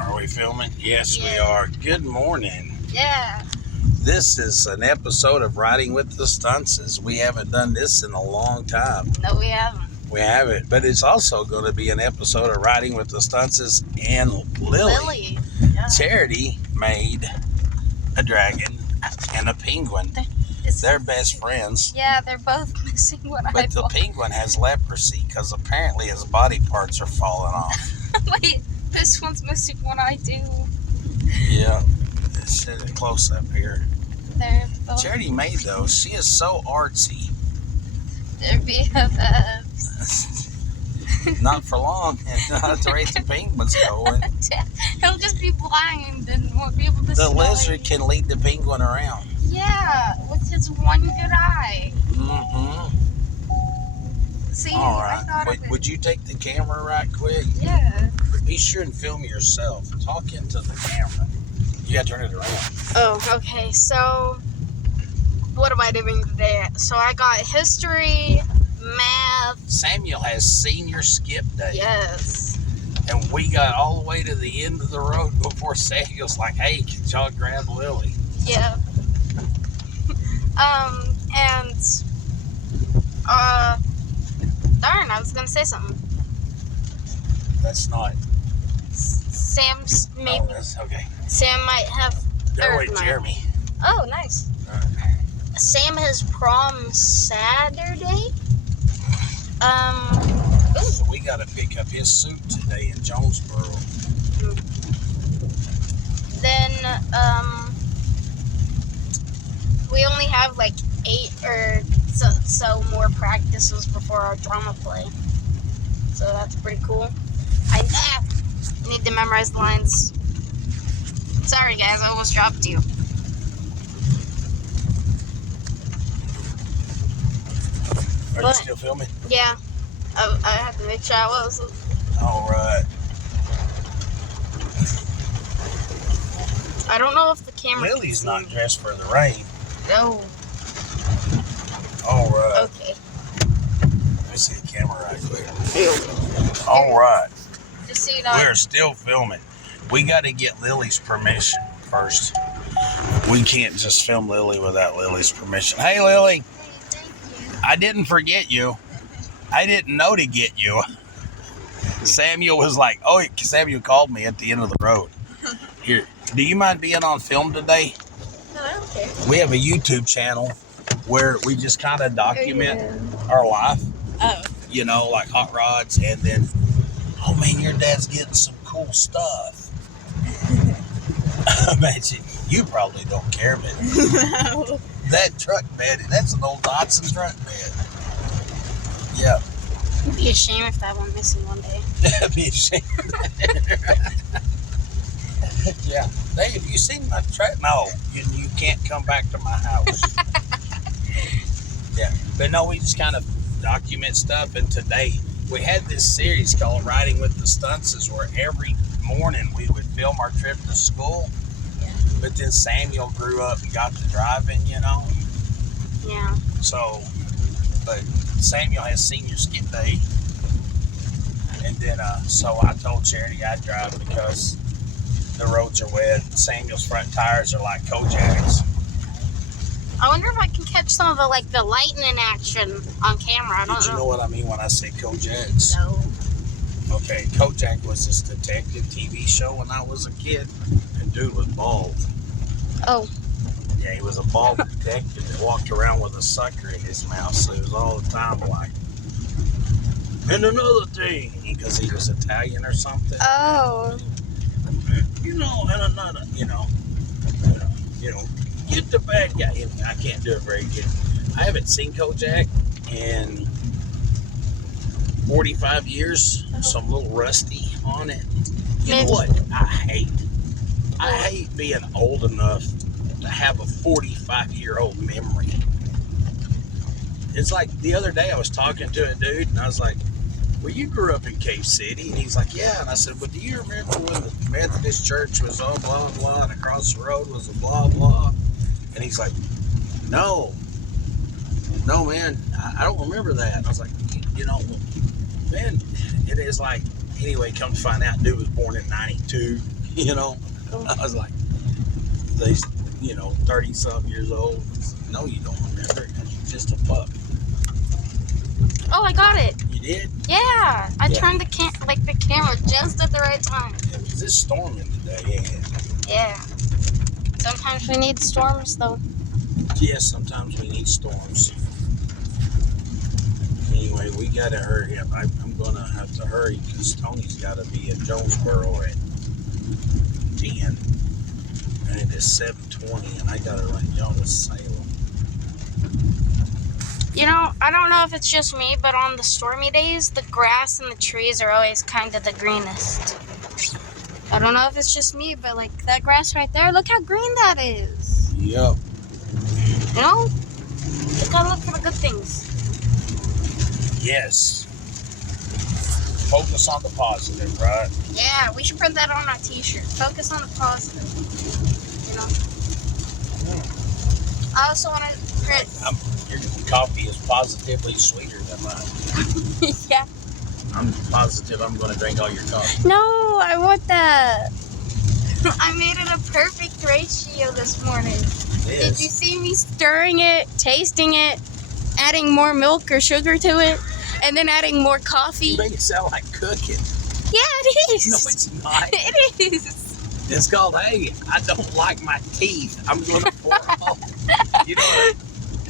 Are we filming? Yes, we are. Good morning. Yeah. This is an episode of Riding with the Stuntz. We haven't done this in a long time. No, we haven't. We haven't. But it's also going to be an episode of Riding with the Stuntz and Lily. Yeah. Charity made a dragon and a penguin. They're best friends. Yeah, they're both missing one eyeball. But the penguin has leprosy because apparently his body parts are falling off. Wait, this one's missing one eye too. Yeah. Let's set it close up here. They're both... Charity made those. She is so artsy. They're BFFs. Not for long. Not the rate the penguin's going. He'll just be blind and won't be able to see. The lizard can lead the penguin around. Yeah, with his one good eye. Mm-hmm. See, all I right. thought of it. Would you take the camera right quick? Yeah. Be sure and film yourself. Talk into the camera. You gotta turn it around. Oh, okay. So, what am I doing today? So I got history, math. Samuel has senior skip day. Yes. And we got all the way to the end of the road before Samuel's like, hey, can y'all grab Lily? Yeah. And, darn, I was gonna say something. That's not. Sam's maybe. Oh, that's okay. Sam might have. There wait, Jeremy. Oh, nice. Sam has prom Saturday. So we gotta pick up his suit today in Jonesboro. Then, we only have like 8 or so more practices before our drama play. So that's pretty cool. I need to memorize the lines. Sorry guys, I almost dropped you. Are you still filming? Yeah. I had to make sure I was. All right. I don't know if the camera... Lily's not dressed for the rain. No. All right. Okay. Let me see the camera right quick. All right. Just so you know. We're still filming. We got to get Lily's permission first. We can't just film Lily without Lily's permission. Hey, Lily. Thank you. I didn't forget you. I didn't know to get you. Samuel was like, oh, Samuel called me at the end of the road. Here, do you mind being on film today? No, I don't care. We have a YouTube channel where we just kind of document our life. Oh. You know, like hot rods, and then, oh man, your dad's getting some cool stuff. Imagine, you probably don't care, but No. that truck bed, that's an old Datsun truck bed. Yeah. It'd be a shame if that went missing one day. That'd be a shame. Yeah. Hey, have you seen my truck? No, you can't come back to my house. Yeah. But no, we just kind of document stuff. And today we had this series called Riding with the Stuntz, where every morning we would film our trip to school. Yeah. But then Samuel grew up and got to driving, you know. Yeah. So, but Samuel has senior skip day. And then, so I told Charity I'd drive because the roads are wet. Samuel's front tires are like Kojak's. I wonder if I can catch some of the lightning action on camera. I don't know. Did you know what I mean when I say Kojak's? No. Okay, Kojak was this detective TV show when I was a kid. And dude was bald. Oh. Yeah, he was a bald detective that walked around with a sucker in his mouth. So he was all the time like, and another thing, because he was Italian or something. Oh. You know, and another, you know, get the bad guy. I can't do it very good. I haven't seen Kojak in 45 years, so I'm a little rusty on it. You know what? I hate being old enough to have a 45-year-old memory. It's like the other day I was talking to a dude, and I was like, well, you grew up in Cave City. And he's like, yeah. And I said, well, do you remember when the Methodist church was all blah, blah, and across the road was a blah, blah? And he's like, no, man, I don't remember that. And I was like, you know, man, it is like, anyway, come to find out, dude was born in 92. You know, I was like, they, 30-some years old. No, you don't remember. You're just a pup. Oh, I got it. You did? Yeah. I turned the camera just at the right time. Yeah, because it's storming today. Yeah. Sometimes we need storms, though. Yes, sometimes we need storms. Anyway, we got to hurry up. I'm going to have to hurry because Tony's got to be in Jonesboro at 10. And it is 7:20, and I got to run y'all to Salem. I don't know if it's just me, but on the stormy days, the grass and the trees are always kind of the greenest. I don't know if it's just me, but like that grass right there, look how green that is. Yep. We gotta look for the good things. Yes. Focus on the positive, right? Yeah, we should print that on our t-shirt. Focus on the positive. I also want to print. Your coffee is positively sweeter than mine. Yeah. I'm positive I'm going to drink all your coffee. No, I want that. I made it a perfect ratio this morning. Did you see me stirring it, tasting it, adding more milk or sugar to it, and then adding more coffee? You make it sound like cooking. Yeah, it is. No, it's not. It is. It's called, hey, I don't like my teeth. I'm going to pour off.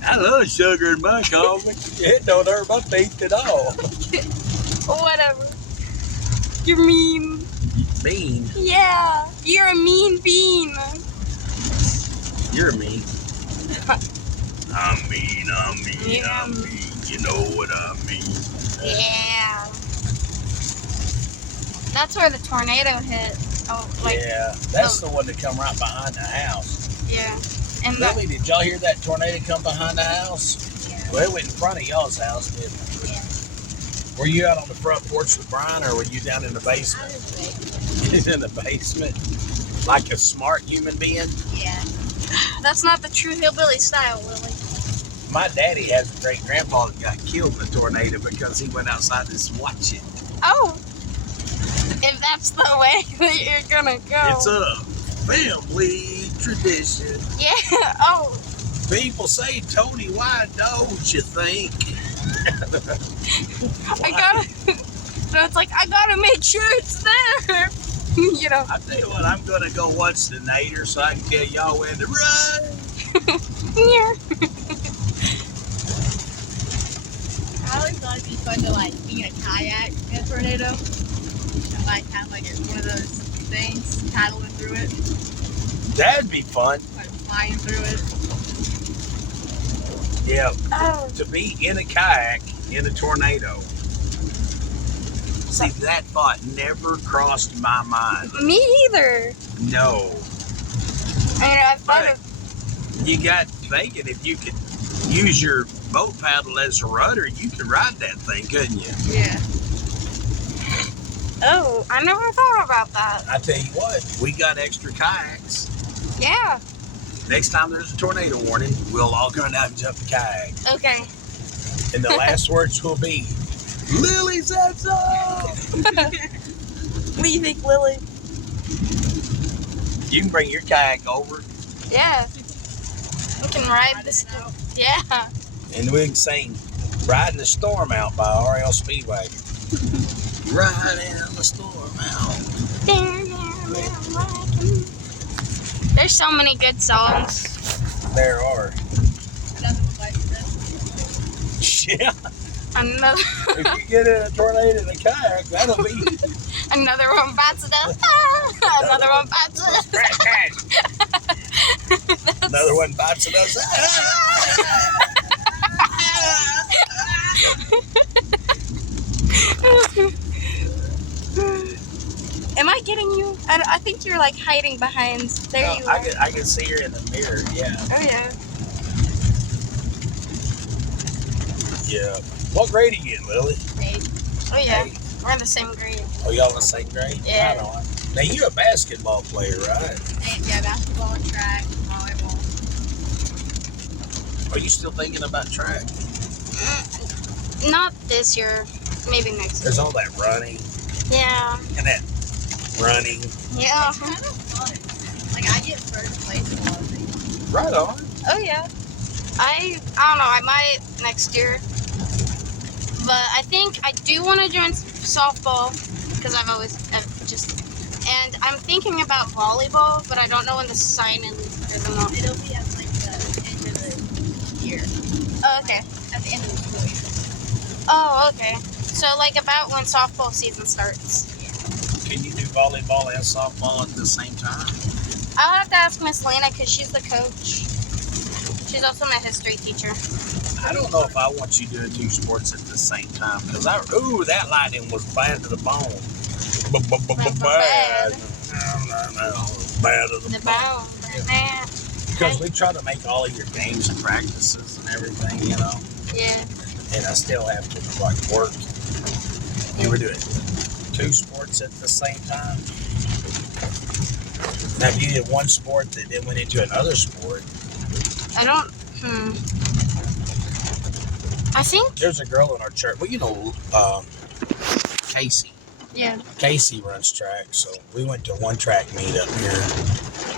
I love sugar in my coffee. It don't hurt my teeth at all. Whatever. You're mean. Mean? Yeah, you're a mean bean. You're mean. I'm mean. You know what I mean. Yeah. That's where the tornado hit. Oh, yeah, that's the one that come right behind the house. Yeah. And Lily, did y'all hear that tornado come behind the house? Yeah. Well, it went in front of y'all's house, didn't it? Yeah. Were you out on the front porch with Brian, or were you down in the basement? In the basement? Like a smart human being? Yeah. That's not the true hillbilly style, Lily. My daddy has a great-grandpa that got killed in a tornado because he went outside to watch it. Oh. If that's the way that you're gonna go. It's a family tradition. Yeah. Oh. People say, Tony, why don't you think? So it's like, I gotta make sure it's there. I tell you what, I'm gonna go watch the Nader so I can tell y'all when to run. Yeah. I always thought it'd be fun to be in a kayak in a tornado. And have one of those things, paddling through it. That'd be fun. Flying through it. Yeah. Oh. To be in a kayak in a tornado. See, that thought never crossed my mind. Me either. No. I thought But you got thinking if you could use your boat paddle as a rudder, you could ride that thing, couldn't you? Yeah. Oh, I never thought about that. I tell you what, we got extra kayaks. Yeah. Next time there's a tornado warning, we'll all go down and jump the kayak. Okay. And the last words will be, Lily said so! What do you think, Lily? You can bring your kayak over, Yeah. We can ride this. Yeah. and we can sing Riding the Storm Out by R.L. Speedwagon. Riding the storm out. There's so many good songs. There are. Another one bites the dust. Yeah. Another, If you get in a tornado in a kayak, that'll be another one bites the dust. Another one bites the dust. crash, crash. Another one bites of us. Am I getting you? I think you're hiding behind. There you are. I can see her in the mirror, yeah. Oh yeah. Yeah. What grade are you in, Lily? Oh yeah. Hey. We're in the same grade. Oh, y'all in the same grade? Yeah. Right on. Now, you're a basketball player, right? And, yeah, basketball, track, volleyball. Are you still thinking about track? Not this year. Maybe next year. There's all that running Yeah. and that running. Yeah. It's kind of fun. Like, I get first place in a lot of things. Right on. Oh, yeah. I don't know. I might next year. But I think I do want to join softball because and I'm thinking about volleyball, but I don't know when the sign-in for them all. It'll be at, like, the end of the year. Oh, okay. At the end of the school year. Oh, okay. So, like, about when softball season starts. Can you do volleyball and softball at the same time? I'll have to ask Miss Lena because she's the coach. She's also my history teacher. I don't know if I want you doing two sports at the same time because that lightning was bad to the bone. Bad. No. Bad to the bone. Man. Because we try to make all of your games and practices and everything, you know. Yeah. And I still have to like work. You were doing two sports at the same time. Now, if you did one sport that then went into another sport. I don't. I think. There's a girl in our church. Well, you know, Casey. Yeah. Casey runs track, so we went to one track meet up here,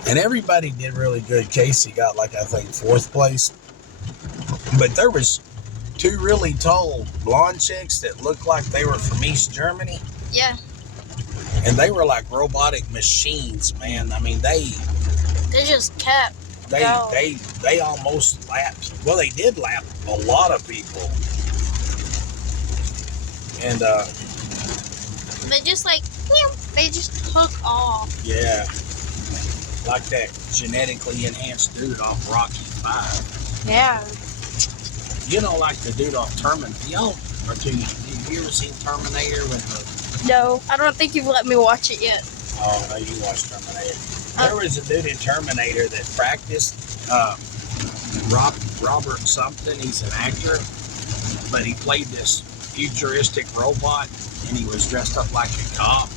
and everybody did really good. Casey got like I think 4th place, but there was 2 really tall blonde chicks that looked like they were from East Germany. Yeah. And they were like robotic machines, man. I mean, they just kept. they almost lapped. Well, they did lap a lot of people, and they just took off. yeah, like that genetically enhanced dude off Rocky 5. Yeah. You know, like the dude off Terminator. Did you ever seen Terminator with the? No, I don't think you've let me watch it yet. Oh no, you watched Terminator. There was a dude in Terminator that practiced. Robert something. He's an actor, but he played this futuristic robot, and he was dressed up like a cop.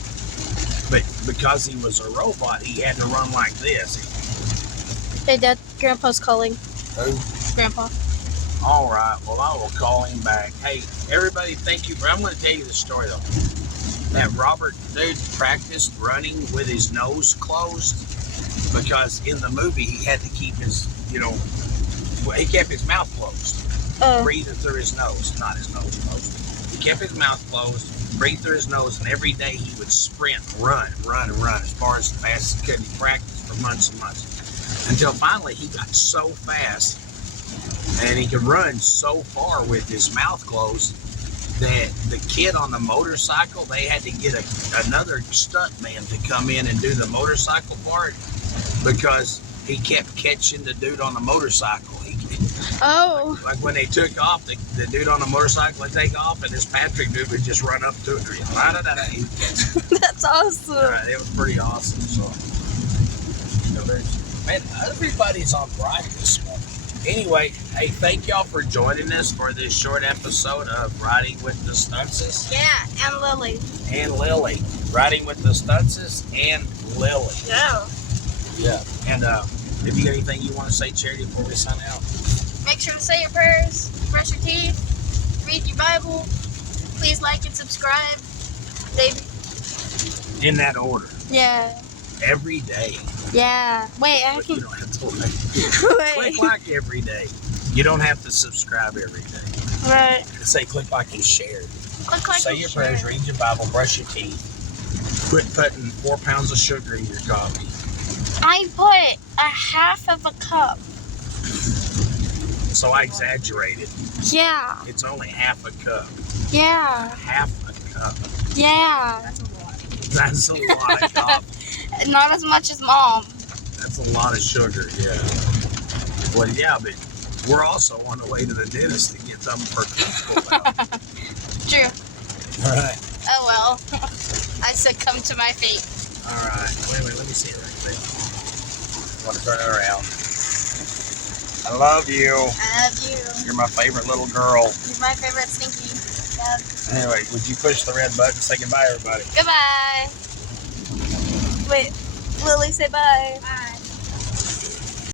But because he was a robot, he had to run like this. Hey, Dad, Grandpa's calling. Who? Grandpa. All right. Well, I will call him back. Hey, everybody, thank you. I'm going to tell you the story though. That Robert dude practiced running with his nose closed because in the movie he had to keep his, he kept his mouth closed, breathing through his nose, not his nose closed. He kept his mouth closed, breathed through his nose, and every day he would sprint, run as far as fast as he could. He practiced for months and months until finally he got so fast and he could run so far with his mouth closed that the kid on the motorcycle, they had to get another stunt man to come in and do the motorcycle part because he kept catching the dude on the motorcycle. Like when they took off, the dude on the motorcycle would take off, and this Patrick dude would just run up to it. That's awesome. It was pretty awesome. So, man, everybody's on bright this morning. Anyway, hey, thank y'all for joining us for this short episode of Riding with the Stuntzes. Yeah, and Lily. Riding with the Stuntzes and Lily. Yeah. Yeah. And if you got anything you want to say, Charity, before we sign out? Make sure to say your prayers, brush your teeth, read your Bible. Please like and subscribe. Baby. In that order. Yeah. Every day. Yeah. Wait, I But can. you don't have to like. Wait. Click like every day. You don't have to subscribe every day. Right. Say click like and share. Click like Say and your share. prayers, read your Bible, brush your teeth. Quit putting 4 pounds of sugar in your coffee. I put a half of a cup. So I exaggerated. Yeah. It's only half a cup. Yeah. Half a cup. Yeah. That's a lot of coffee. Not as much as Mom. That's a lot of sugar, yeah. Well, yeah, but we're also on the way to the dentist to get something for people out. True. All right. Oh well. I succumbed to my fate. All right. Wait, let me see it right there. I want to turn it around. I love you. I love you. You're my favorite little girl. You're my favorite stinky. Yep. Anyway, would you push the red button and say goodbye, everybody? Goodbye. Wait, Lily, say bye. Bye.